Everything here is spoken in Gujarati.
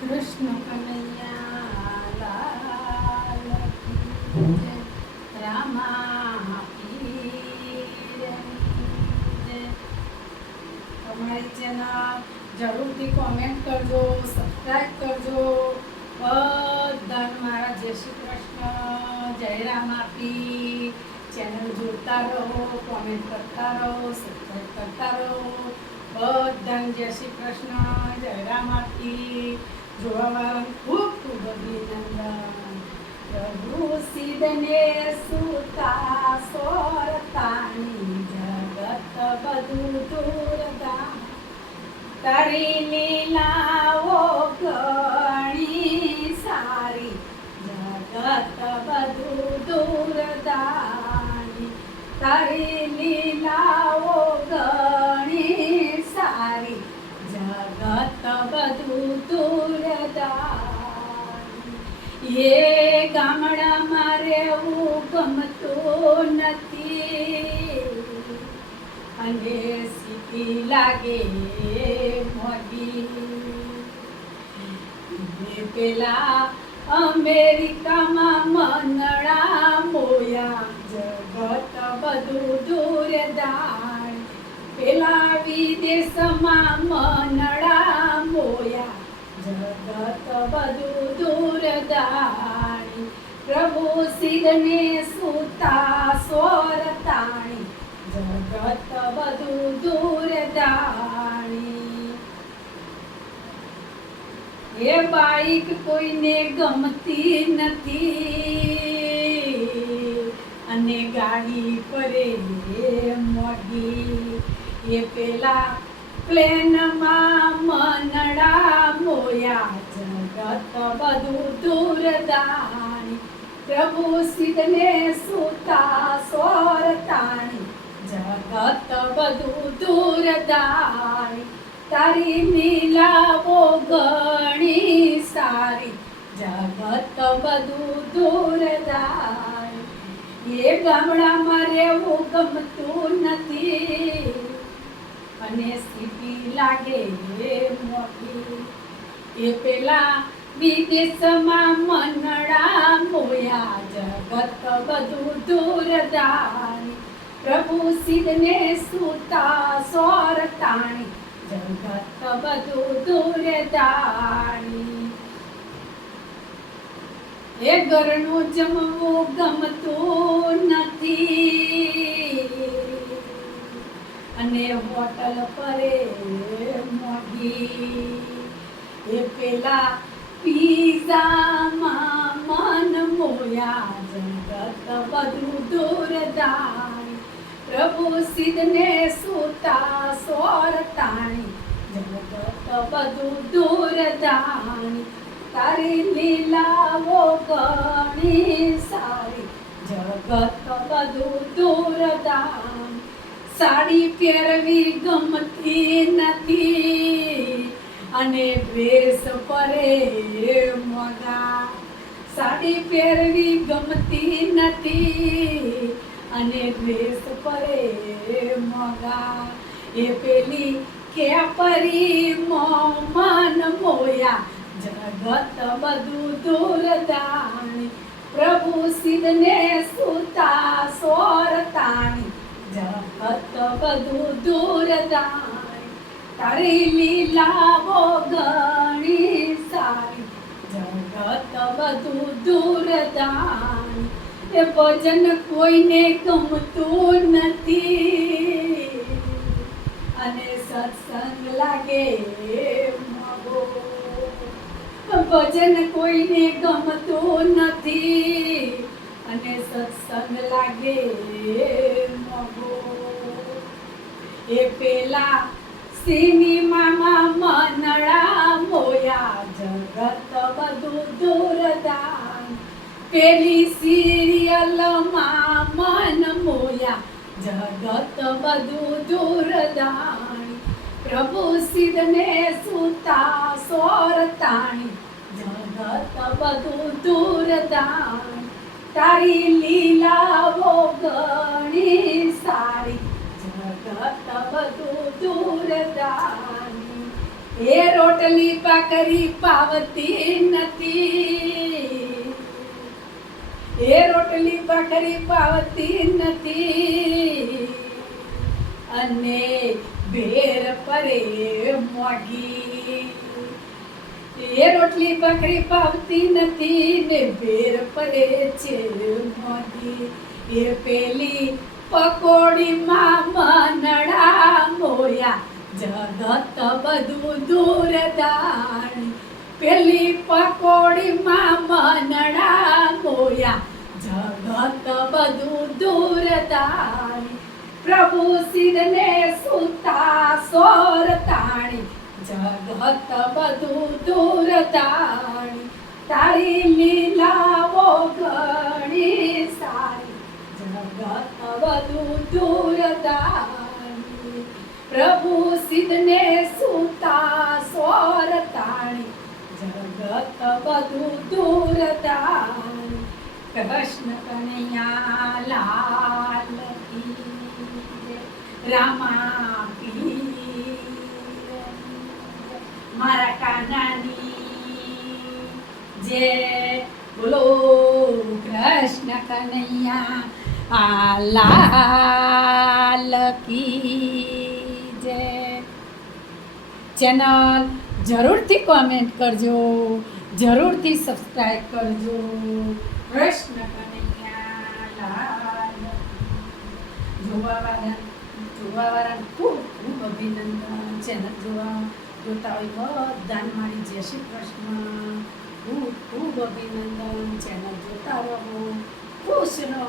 કૃષ્ણ કનૈયા લાલ કી જય. રામા પીરની જય. તમારી ચેનલ જરૂરથી કોમેન્ટ કરજો, સબસ્ક્રાઈબ કરજો. બધાને મારા જય શ્રી કૃષ્ણ, જય રામા પીર. ચેનલ જોતા રહો, કોમેન્ટ કરતા રહો, સબસ્ક્રાઈબ કરતા રહો. બધાને જય શ્રી કૃષ્ણ, જય રામા પીર. જોવાવાળાને ખૂબ ખૂબ અભિનંદન. પ્રભુ સિદ્ધને સુતા સોરતાની જગત બધું દૂરદા. તારી લીલાઓ ઘણી સારી, જગત બધું દૂરદાની. તારી લીલાઓ ઘણી સારી, જગત બધું દૂરદાની. એ ગામડામાં રહેવું ગમતું નથી, અને સીટી લાગે મોડી. પેલા અમેરિકામાં મનડા મોયા, જગત બધું દૂરદાન. પેલા વિદેશમાં મનડા મોયા, જગત બધું દૂરદાણી. પ્રભુ સિદ્ધને સુતા સોરતાણી, જગત બધું દૂરદાણી. એ બાઈક કોઈને ગમતી નથી, અને ગાડી પરે મોડી. એ પેલા પ્લેનમાં મનડા મોયા, જગત બધું દૂરદાણી. પ્રભુ સિદ્ધને સુતા સોરતાણી, જગત બધું દૂરદાણી. તારી લીલાઓ ઘણી સારી, જગત બધું દૂરદાણી. એ ગામડામાં રહેવું ગમતું નથી, અને સીટી લાગે મોટી. એ પેલા વિદેશમાં મનડા મોયા, જગત બધું દૂરદાણી. પ્રભુ સિદ્ધને સુતા સોરતાણી, જગત બધું દૂરદાણી. એ ઘરનું જમવું ગમતું નથી, અને હોટલ પરે મોઘી. એ પેલા પીઝામાં મન મોયા, જગત બધું દૂરદાણી. પ્રભુ સિદ્ધને સુતા સોરતાણી, જગત બધું દૂરદાણી. તારી લીલાઓ ઘણી સારી, જગત બધું દૂરદાણી. સાડી પહેરવી ગમતી નથી, અને ડ્રેસ પરે મોંઘા. સાડી પહેરવી ગમતી નથી, અને ડ્રેસ પરે મોંઘા. એ પેલી કેપરી મન મોયા, જગત બધું દૂરદાણી. પ્રભુ સિદ્ધને સુતા સોરતાણી, જગત બધું દૂરદાણી. તારી લીલાઓ ઘણી સારી, જગત બધું દૂરદાણી. એ ભજન કોઈને ગમતું નથી, અને સત્સંગ લાગે મોંઘો. ભજન કોઈને ગમતું નથી, અને સત્સંગ લાગે મોંઘો. એ પેલા સિનેમામાં મનડા મોયા, જગત બધું દૂરદાન. પેલી સિરિયલમાં મન મોયા, જગત બધું દૂરદાન. પ્રભુ સિદ્ધને સુતા સોરતાણી, જગત બધું દૂરદાન. તારી લીલાઓ ઘણી સારી, જગત બધું દૂરદાન. એ રોટલી ભાખરી પાવતી નથી, એ રોટલી ભાખરી પાવતી નથી, અને બેર પરે મોગી, એ રોટલી ભાખરી પાવતી નથી ને બેર પરે છે મોગી, એ પેલી પકોડીમાં મનડા મોયા જગત બધું દૂર દાણી, પેલી પકોડીમાં મનડા મોયા જગત બધું દૂર દાણી, પ્રભુ સિરને સુતા સોર તાણી જગત બધું દૂર દાણી, તારી લીલાઓ ઘણી સારી જગત બધું દૂર દાણી, પ્રભુ સિદ્ધને સુતા સ્વર તાણી જગત બધું દૂર દાણી, કૃષ્ણ કનૈયા લાલ કી જય, રામા પીર મારા કાનાની જય, બોલો કૃષ્ણ કનૈયા લાલ કી જય. ચેનલ જરૂરથી કોમેન્ટ કરજો, જરૂરથી સબસ્ક્રાઈબ કરજો. કૃષ્ણ કનૈયા લાલ. જોવાવાળાને ખૂબ ખૂબ અભિનંદન. ચેનલ જોતા હોય બધાને મારી જય શ્રી કૃષ્ણ. ખૂબ ખૂબ અભિનંદન. ચેનલ જોતા રહો, ખુશ રહો.